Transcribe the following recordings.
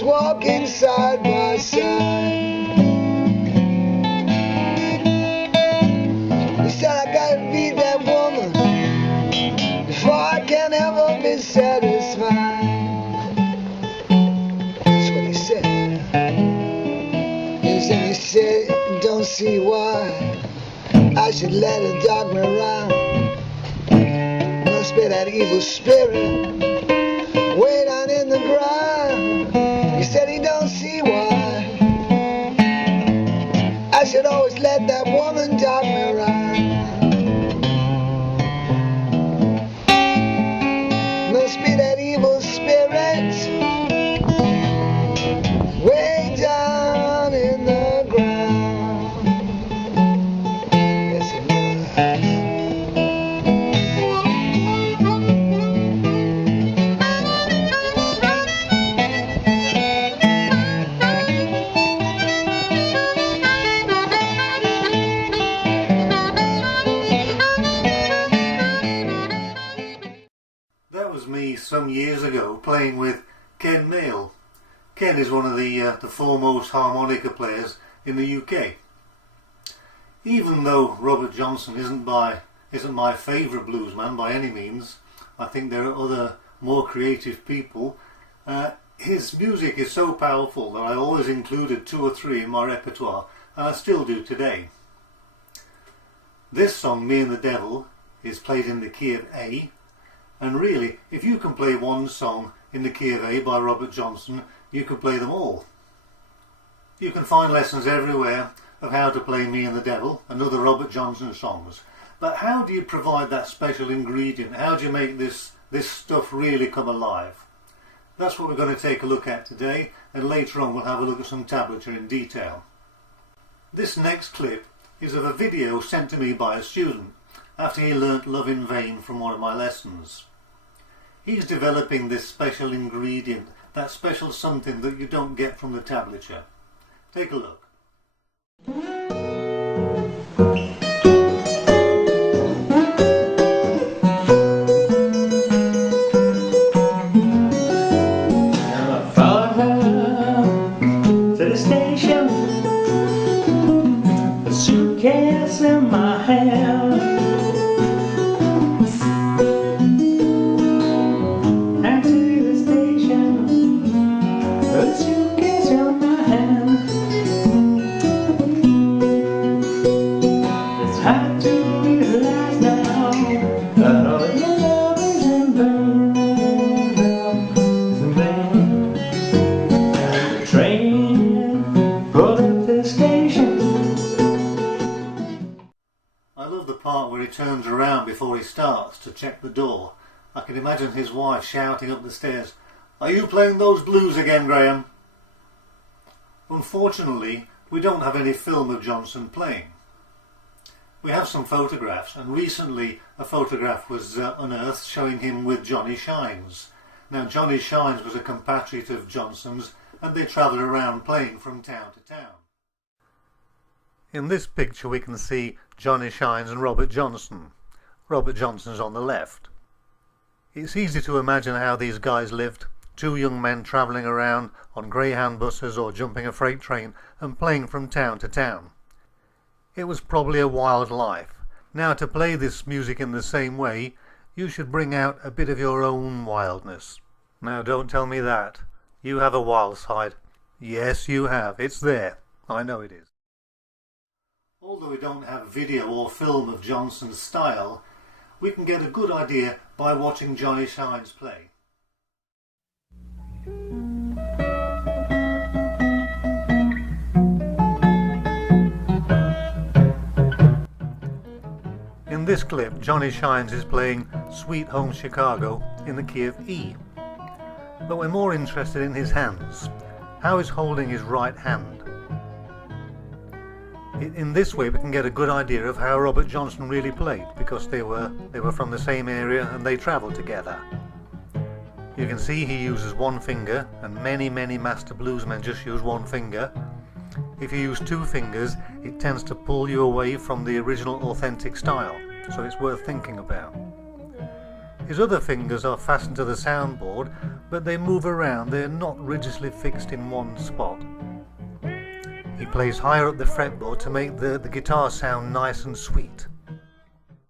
was walking side by side. He said, I gotta beat that woman before I can ever be satisfied. That's what he said. Yes, and he said, don't see why I should let her dog me around. Must be that evil spirit way down in the ground. He said he don't see why I should always let that woman dog me around. Must be that evil spirit way down in the ground. Yes, it Me some years ago playing with Ken Mail. Ken is one of the foremost harmonica players in the UK. Even though Robert Johnson isn't my favourite bluesman by any means, I think there are other more creative people. His music is so powerful that I always included 2 or 3 in my repertoire, and I still do today. This song, Me and the Devil, is played in the key of A. And really, if you can play one song in the key of A by Robert Johnson, you can play them all. You can find lessons everywhere of how to play Me and the Devil and other Robert Johnson songs. But how do you provide that special ingredient? How do you make this stuff really come alive? That's what we're going to take a look at today, and later on we'll have a look at some tablature in detail. This next clip is of a video sent to me by a student after he learnt Love in Vain from one of my lessons. He's developing this special ingredient, that special something that you don't get from the tablature. Take a look. I followed her to the station, a suitcase in my hand. Where he turns around before he starts to check the door. I can imagine his wife shouting up the stairs, "Are you playing those blues again, Graham?" Unfortunately, we don't have any film of Johnson playing. We have some photographs, and recently a photograph was unearthed showing him with Johnny Shines. Now, Johnny Shines was a compatriot of Johnson's, and they travelled around playing from town to town. In this picture we can see Johnny Shines and Robert Johnson. Robert Johnson's on the left. It's easy to imagine how these guys lived, 2 young men travelling around on Greyhound buses or jumping a freight train and playing from town to town. It was probably a wild life. Now, to play this music in the same way, you should bring out a bit of your own wildness. Now, don't tell me that. You have a wild side. Yes, you have. It's there. I know it is. Although we don't have video or film of Johnson's style, we can get a good idea by watching Johnny Shines play. In this clip, Johnny Shines is playing Sweet Home Chicago in the key of E. But we're more interested in his hands, how he's holding his right hand. In this way we can get a good idea of how Robert Johnson really played, because they were from the same area and they travelled together. You can see he uses one finger, and many master bluesmen just use one finger. If you use 2 fingers, it tends to pull you away from the original authentic style, so it's worth thinking about. His other fingers are fastened to the soundboard, but they move around, they're not rigidly fixed in one spot. He plays higher up the fretboard to make the guitar sound nice and sweet.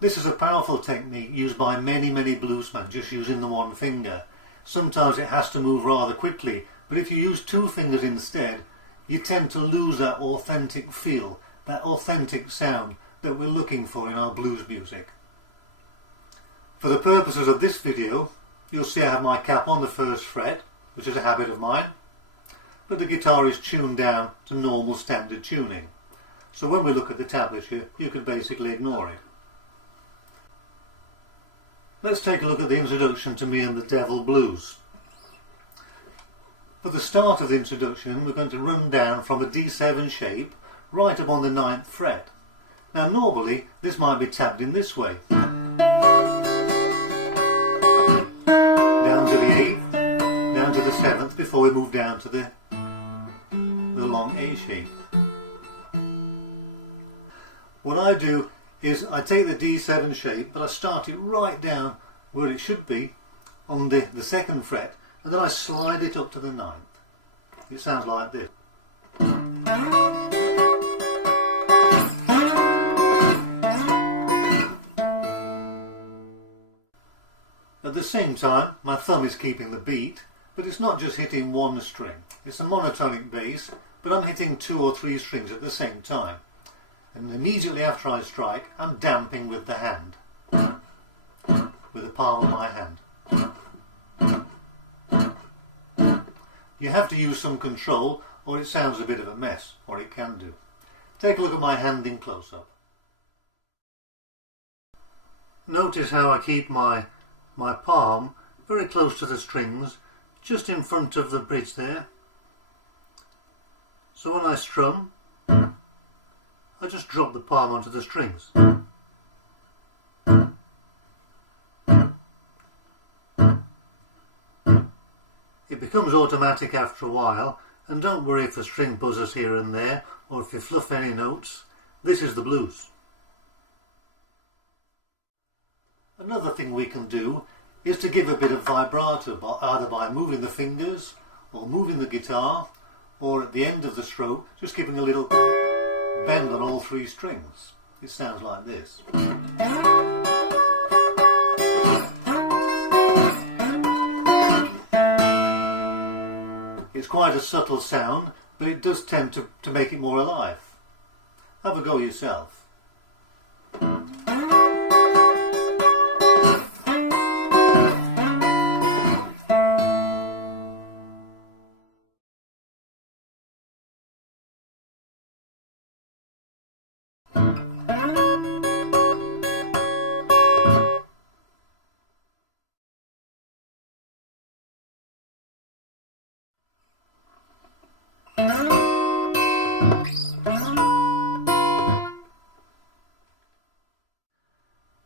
This is a powerful technique used by many bluesmen, just using the one finger. Sometimes it has to move rather quickly, but if you use two fingers instead, you tend to lose that authentic feel, that authentic sound that we're looking for in our blues music. For the purposes of this video, you'll see I have my cap on the first fret, which is a habit of mine, but the guitar is tuned down to normal standard tuning. So when we look at the tablature, you can basically ignore it. Let's take a look at the introduction to Me and the Devil Blues. For the start of the introduction, we're going to run down from a D7 shape right up on the 9th fret. Now normally this might be tabbed in this way. Down to the 8th, down to the 7th before we move down to the long A shape. What I do is I take the D7 shape, but I start it right down where it should be on the 2nd fret, and then I slide it up to the 9th. It sounds like this. At the same time, my thumb is keeping the beat, but it's not just hitting one string. It's a monotonic bass, but I'm hitting 2 or 3 strings at the same time. And immediately after I strike, I'm damping with the hand, with the palm of my hand. You have to use some control or it sounds a bit of a mess, or it can do. Take a look at my hand in close-up. Notice how I keep my palm very close to the strings, just in front of the bridge there. So when I strum, I just drop the palm onto the strings. It becomes automatic after a while, and don't worry if a string buzzes here and there, or if you fluff any notes. This is the blues. Another thing we can do is to give a bit of vibrato, either by moving the fingers, or moving the guitar, or at the end of the stroke, just giving a little bend on all 3 strings. It sounds like this. It's quite a subtle sound, but it does tend to make it more alive. Have a go yourself.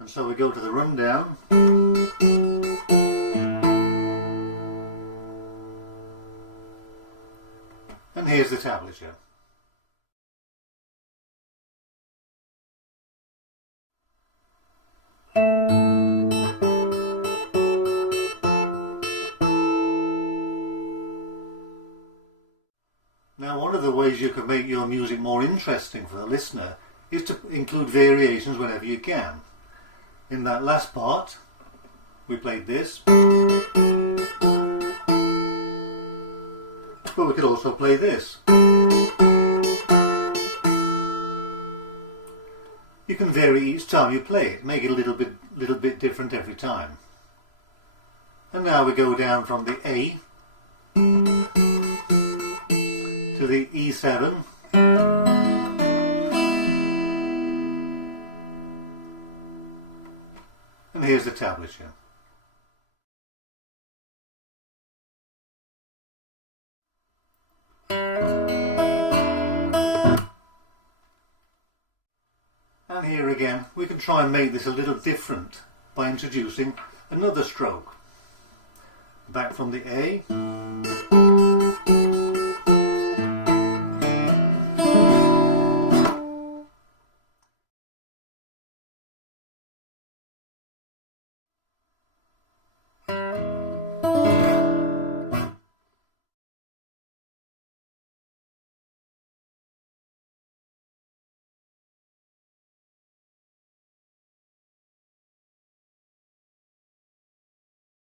And so we go to the rundown. And here's the tablature. Now, one of the ways you can make your music more interesting for the listener is to include variations whenever you can. In that last part, we played this, but we could also play this. You can vary each time you play it, make it a little bit different every time. And now we go down from the A to the E7. And here's the tablature. And here again, we can try and make this a little different by introducing another stroke. Back from the A.